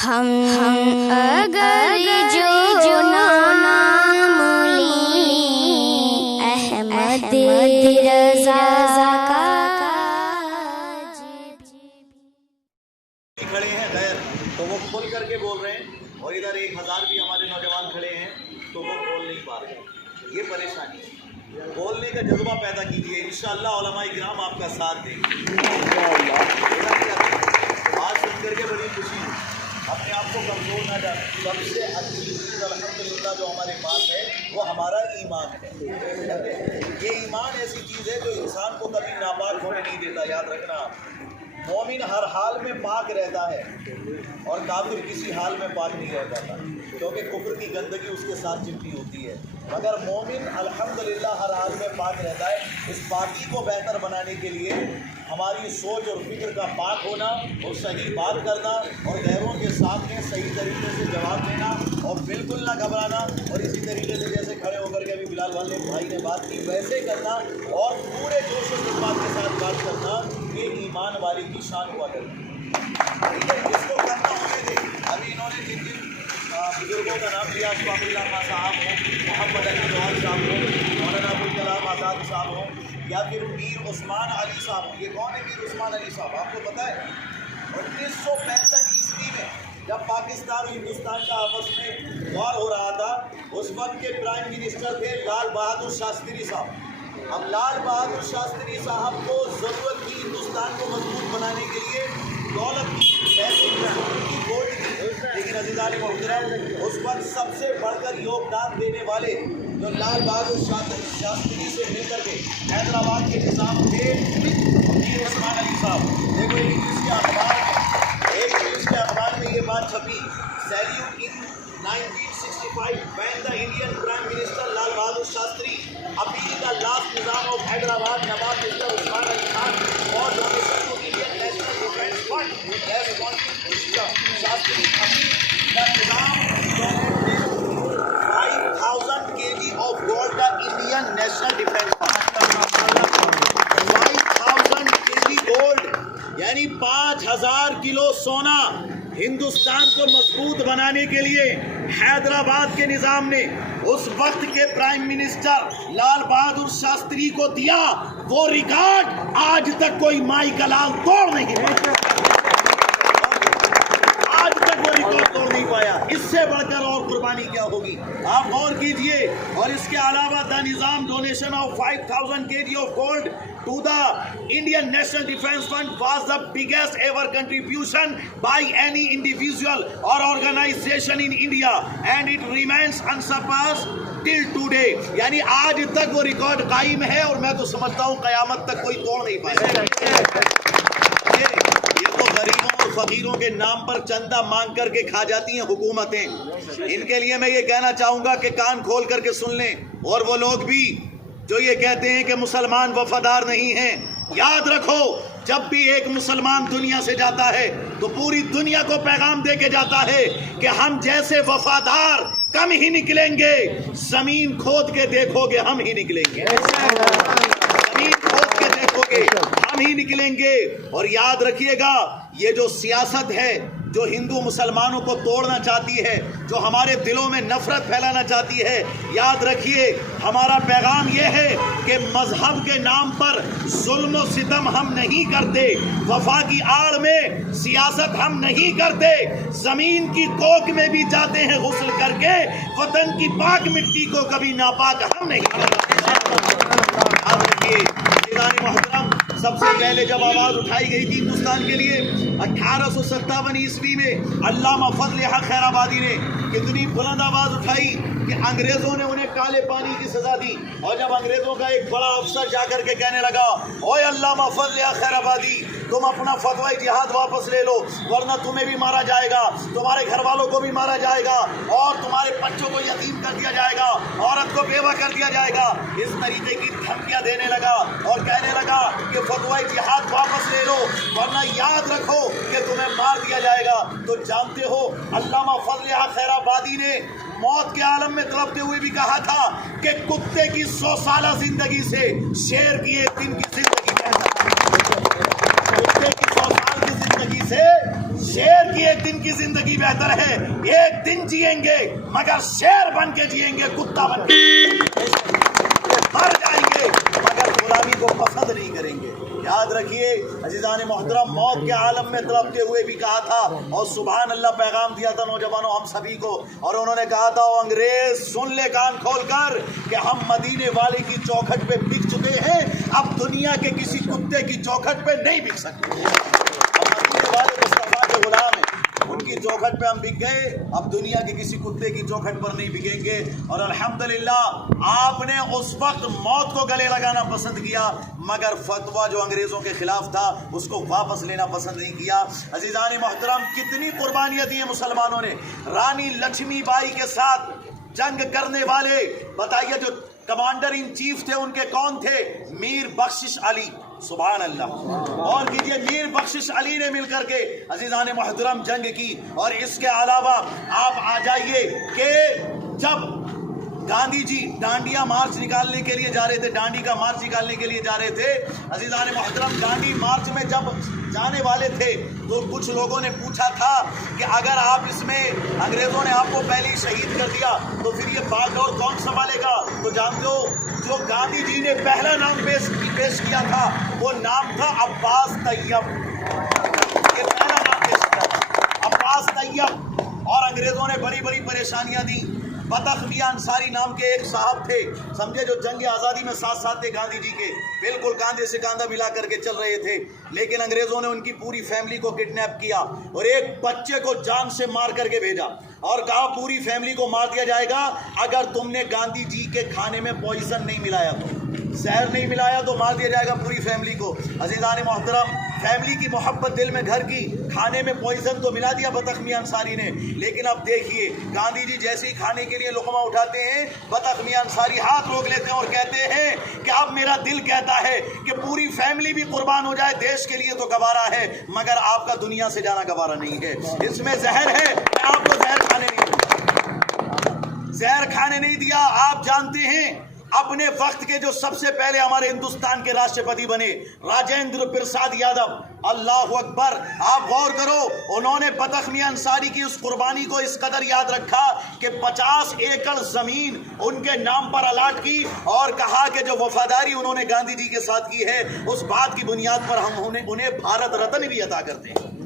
ہم اگر جو نام لیں احمد رضا کا کھڑے ہیں غیر تو وہ کھل کر کے بول رہے ہیں، اور ادھر 1000 بھی ہمارے نوجوان کھڑے ہیں تو وہ بول نہیں پا رہے. یہ پریشانی ہے. بولنے کا جذبہ پیدا کیجیے، انشاءاللہ علماء کرام آپ کا ساتھ دیں گے. بات سن کر کے بڑی خوشی ہے. اپنے آپ کو کمزور نہ جانیں. سب سے اچھی چیز الحمدللہ جو ہمارے پاس ہے وہ ہمارا ایمان ہے. یہ ایمان ایسی چیز ہے جو انسان کو کبھی ناپاک ہونے نہیں دیتا. یاد رکھنا، مومن ہر حال میں پاک رہتا ہے اور کافر کسی حال میں پاک نہیں رہ جاتا، کیونکہ کفر کی گندگی اس کے ساتھ چپٹی ہوتی ہے. مگر مومن الحمدللہ ہر حال میں پاک رہتا ہے. اس پاکی کو بہتر بنانے کے لیے ہماری سوچ اور فکر کا پاک ہونا اور صحیح بات کرنا اور غیروں کے سامنے صحیح طریقے سے جواب دینا اور بالکل نہ گھبرانا، اور اسی طریقے سے جیسے کھڑے ہو کر کے ابھی بلال والے بھائی نے بات کی ویسے کرنا اور پورے جوش و جذبات کے ساتھ بات کرنا. یہ ایمان والی کی شان ہوا کرتی ہے. جس کو کرنا اسے دے. ابھی انہوں نے جن جن بزرگوں کا نام لیا، اشفاق اللہ صاحب ہوں، محمد علی جوہر صاحب ہوں، مولانا ابوالکلام آزاد صاحب ہوں، یا پھر میر عثمان علی صاحب ہوں. یہ کون ہے میر عثمان علی صاحب؟ آپ کو پتہ ہے 1965 میں جب پاکستان اور ہندوستان کا آپس میں وار ہو رہا تھا، اس وقت کے پرائم منسٹر تھے لال بہادر شاستری صاحب. اب لال بہادر شاستری صاحب کو ضرورت تھی ہندوستان کو مضبوط بنانے کے لیے دولت کی، پیسے کی، گولڈ کی. لیکن عزیزان محترم، اس وقت سب سے بڑھ کر یوگدان دینے والے جو لال بہادر شاستری سے مل کر کے حیدرآباد کے نظام تھے میر عثمان علی صاحب. دیکھو ایک انگلش کے اخبار میں یہ بات چھپی، salute in 1965 when the Indian Prime Minister Lal Bahadur Shastri appealed the last Nizam of Hyderabad, Nawab Mr. Usman Ali Khan, for donation to Indian National Defence Fund. As constitution, Shastri appealed the Nizam donated 5,000 kg of gold to Indian National Defence Fund. 5,000 kg gold یعنی 5,000 کلو سونا ہندوستان کو مضبوط بنانے کے لیے حیدرآباد کے نظام نے اس وقت کے پرائم منسٹر لال بہادر شاستری کو دیا. وہ ریکارڈ آج تک کوئی مائی کا لال توڑ نہیں پایا. آج تک وہ ریکارڈ توڑ نہیں پایا. اس سے بڑھ کر اور قربانی کیا ہوگی؟ آپ غور کیجئے. اور اس کے علاوہ دا نظام donation of 5,000 kg of gold to the Indian National Defence Fund was the biggest ever contribution by any individual or organization in India and it remains unsurpassed till today. یعنی آج تک وہ ریکارڈ قائم ہے اور میں تو سمجھتا ہوں قیامت تک کوئی توڑ نہیں پائے گا. یہ تو غریبوں اور فقیروں کے نام پر چندہ مانگ کر کے کھا جاتی ہیں حکومتیں. ان کے لیے میں یہ کہنا چاہوں گا کہ کان کھول کر کے سن لیں. اور وہ لوگ بھی جو یہ کہتے ہیں کہ مسلمان وفادار نہیں ہیں، یاد رکھو جب بھی ایک مسلمان دنیا سے جاتا ہے تو پوری دنیا کو پیغام دے کے جاتا ہے کہ ہم جیسے وفادار کم ہی نکلیں گے. زمین کھود کے دیکھو گے ہم ہی نکلیں گے. زمین کھود کے دیکھو گے ہم ہی نکلیں گے. اور یاد رکھیے گا، یہ جو سیاست ہے جو ہندو مسلمانوں کو توڑنا چاہتی ہے، جو ہمارے دلوں میں نفرت پھیلانا چاہتی ہے، یاد رکھیے ہمارا پیغام یہ ہے کہ مذہب کے نام پر ظلم و ستم ہم نہیں کرتے، وفا کی آڑ میں سیاست ہم نہیں کرتے. زمین کی کوکھ میں بھی جاتے ہیں غسل کر کے، وطن کی پاک مٹی کو کبھی ناپاک ہم نہیں کرتے. یاد رکھیے محترم، سب سے پہلے جب آواز اٹھائی گئی تھی ہندوستان کے لیے 1857 عیسوی میں علامہ فضل حق خیر آبادی نے کتنی بلند آواز اٹھائی کہ انگریزوں نے انہیں کالے پانی کی سزا دی. اور جب انگریزوں کا ایک بڑا افسر جا کر کے کہنے لگا، اوے علامہ فضل حق خیر آبادی، تم اپنا فتوی جہاد واپس لے لو ورنہ تمہیں بھی مارا جائے گا، تمہارے گھر والوں کو بھی مارا جائے گا، اور تمہارے بچوں کو یتیم کر دیا جائے گا، عورت کو بیوہ کر دیا جائے گا. اس طریقے کی دھمکیاں دینے لگا اور کہنے لگا کہ فتوی جہاد واپس لے لو ورنہ یاد رکھو کہ تمہیں مار دیا جائے گا. تو جانتے ہو علامہ فضل حق خیر آبادی نے موت کے عالم میں تڑپتے ہوئے بھی کہا تھا کہ کتے کی 100 سالہ زندگی سے شیر کی ایک دن کی زندگی بہتر ہے. کتے کی 100 سال کی زندگی سے शेर की एक दिन की जिंदगी बेहतर है, एक दिन जिएंगे मगर शेर बन के जिएंगे, कुत्ता बन के मर जाएंगे मगर गुलामी को पसंद नहीं करेंगे। याद रखिए अजीज़ान मोहतरम, मौत के आलम में तड़पते हुए भी कहा था, और सुभान अल्लाह पैगाम दिया था नौजवानों हम सभी को, और उन्होंने कहा था ओ अंग्रेज सुन ले कान खोल कर कि हम मदीने वाले की चौखट पे बिक चुके हैं, अब दुनिया के किसी कुत्ते की चौखट पे नहीं बिक सकते। हम मदीने वाले मुस्तफा के गुलाम हैं, उनकी चौखट पे हम बिक गए, अब दुनिया के किसी कुत्ते की चौखट पर नहीं बिकेंगे। और अल्हम्दुलिल्लाह आपने उस वक्त मौत को गले लगाना पसंद किया, मगर फतवा जो अंग्रेजों के खिलाफ था उसको वापस लेना पसंद नहीं किया। अजीज़ान मोहतरम, कितनी कुर्बानियां दी हैं मुसलमानों ने। रानी लक्ष्मीबाई के साथ जंग करने वाले बताइए जो कमांडर इन चीफ थे उनके कौन थे? मीर बख्शिश अली, सुभान अल्लाह। और कीजिए मीर बख्शिश अली ने मिलकर के अजीज़ान मोहतरम जंग की। और इसके अलावा आप आ जाइए कि जब गांधी जी डांडिया मार्च निकालने के लिए जा रहे थे, डांडी का मार्च निकालने के लिए जा रहे थे, अजीज़ान मोहतरम गांधी मार्च में जब जाने वाले थे तो कुछ लोगों ने पूछा था कि अगर आप इसमें अंग्रेज़ों ने आपको पहले ही शहीद कर दिया तो फिर ये बागडोर कौन संभालेगा? तो जानते हो जो गांधी जी ने पहला नाम पेश किया था वो नाम था अब्बास तैयब। ये पहला नाम पेश किया था अब्बास तैयब। और अंग्रेज़ों ने बड़ी बड़ी परेशानियां दी। बतख मियां अंसारी नाम के एक साहब थे, समझे, जो जंग आज़ादी में साथ साथ थे गांधी जी के, बिल्कुल कांधे से कांधा मिला करके चल रहे थे। लेकिन अंग्रेज़ों ने उनकी पूरी फैमिली को किडनैप किया और एक बच्चे को जान से मार करके भेजा और कहा पूरी फैमिली को मार दिया जाएगा अगर तुमने गांधी जी के खाने में पॉइजन नहीं मिलाया, तो जहर नहीं मिलाया तो मार दिया जाएगा पूरी फैमिली को। अजीज़ान मोहतरम, फैमिली की मोहब्बत दिल में घर की, खाने में पॉइजन तो मिला दिया बतख मियां अंसारी ने। लेकिन अब देखिए गांधी जी जैसे ही खाने के लिए लुक़मा उठाते हैं, बतख मियां अंसारी हाथ रोक लेते हैं और कहते हैं कि अब मेरा दिल कहता है कि पूरी फैमिली भी कुर्बान हो जाए देश के लिए तो गवारा है, मगर आपका दुनिया से जाना गवारा नहीं है। इसमें जहर है, मैं आपको जहर खाने नहीं दूंगा, जहर खाने नहीं दिया। आप जानते हैं अपने वक्त के जो सबसे पहले हमारे हिंदुस्तान के राष्ट्रपति बने राजेंद्र प्रसाद यादव, अल्लाह अकबर, आप गौर करो, उन्होंने बतख मियां अंसारी की उस कुर्बानी को इस कदर याद रखा कि 50 एकड़ जमीन उनके नाम पर अलाट की और कहा कि जो वफादारी उन्होंने गांधी जी के साथ की है उस बात की बुनियाद पर हम उन्हें भारत रत्न भी अता करते हैं।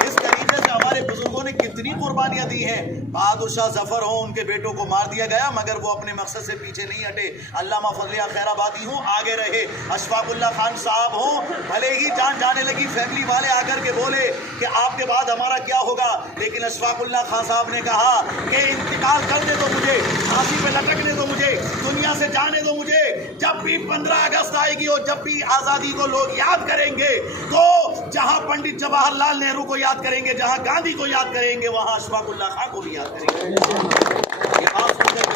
इस तरीके से हमारे बुजुर्गों ने कितनी कुर्बानियां दी हैं। बहादुर शाह जफर हो, उनके बेटों को मार दिया गया मगर वो अपने मकसद से पीछे नहीं हटे। अल्लामा फजलिया खैराबादी हो, आगे रहे। अशफाकुल्लाह खान साहब हो, भले ही जान जाने लगी, फैमिली वाले आकर के बोले कि आपके बाद हमारा क्या होगा, लेकिन अशफाकुल्लाह खान साहब ने कहा कि इंतकाल कर दे तो मुझे, फांसी पे लटकने दो मुझे, दुनिया से जाने दो मुझे। जब भी 15 अगस्त आएगी और जब भी आज़ादी को लोग याद करेंगे तो जहां पंडित जवाहरलाल नेहरू को याद करेंगे, जहां गांधी को याद करेंगे, वहां अशफाकुल्लाह खान को भी याद करेंगे। ये बात सुनकर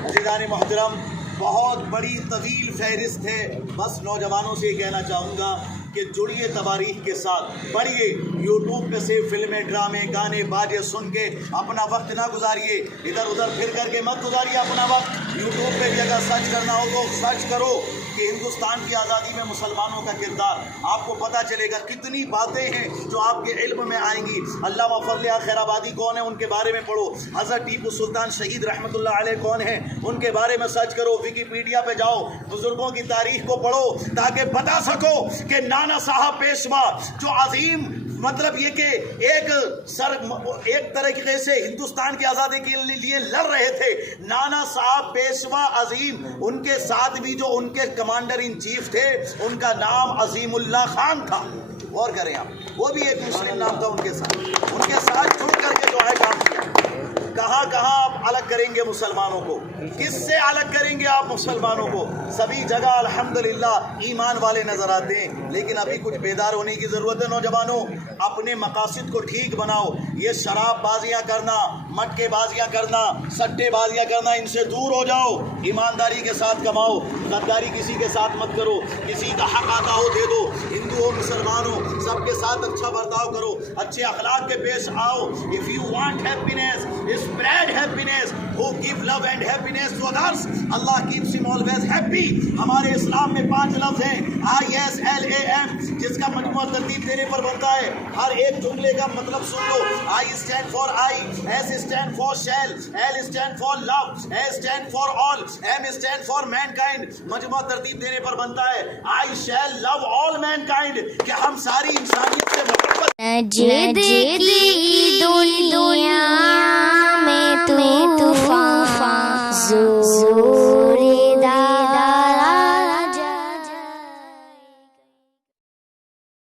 अज़ीज़ान मोहतरम, बहुत बड़ी तवील फहरिस्त है। बस नौजवानों से ये कहना चाहूँगा कि जुड़िए तवारीख के साथ, पढ़िए, यूट्यूब पे से फिल्में, ड्रामे, गाने, बाजे सुन के अपना वक्त ना गुजारिए, इधर उधर फिर करके मत गुजारिए अपना वक्त। यूट्यूब पे भी अगर सर्च करना हो तो सर्च करो कि हिंदुस्तान की आज़ादी में मुसलमानों का किरदार, आपको पता चलेगा कितनी बातें हैं जो आपके इल्म में आएंगी। अल्लामा फजलिया खैराबादी कौन है उनके बारे में पढ़ो, हज़रत टीपू सुल्तान शहीद रहमतुल्लाह अलैह कौन है उनके बारे में सर्च करो, विकीपीडिया पे जाओ, बुजुर्गों की तारीख को पढ़ो ताकि बता सको कि नाना साहब पेशवा जो अजीम, मतलब ये कि एक तरीके से हिंदुस्तान की आज़ादी के लिए लड़ रहे थे, नाना साहब पेशवा अजीम, उनके साथ भी जो उनके कमांडर इन चीफ थे उनका नाम अजीमुल्लाह खान था। गौर करें आप, वो भी एक मुस्लिम नाम था उनके साथ जुड़ करके जो है काम किया। कहाँ कहाँ आप अलग करेंगे मुसलमानों को, किससे अलग करेंगे आप मुसलमानों को? सभी जगह अल्हम्दुलिल्लाह ईमान वाले नजर आते हैं, लेकिन अभी कुछ बेदार होने की ज़रूरत है। नौजवानों, अपने मकासद को ठीक बनाओ। ये शराब बाजियाँ करना, मटके बाजियाँ करना, सट्टे बाजियाँ करना, इनसे दूर हो जाओ। ईमानदारी के साथ कमाओ, गद्दारी किसी के साथ मत करो, किसी का हक आता हो दे दो। ہندو ہو مسلمان ہو سب کے ساتھ اچھا برتاؤ کرو, اچھے اخلاق کے پیش آؤ. If you want happiness, spread happiness. Who give love and happiness to others, Allah keeps him always happy. ہمارے اسلام میں 5 لفظ ہیں ISLAM جس کا مجموعہ ترتیب دینے پر بنتا ہے. ہر ایک جملے کا مطلب سن لو. I stand for I, S stand for shall, L stand for love, A stand for all, M stand for mankind. مجموعہ ترتیب دینے پر بنتا ہے I shall love all mankind کہ ہم ساری انسانیت سے محبت. نجد کی دنیا میں طوفان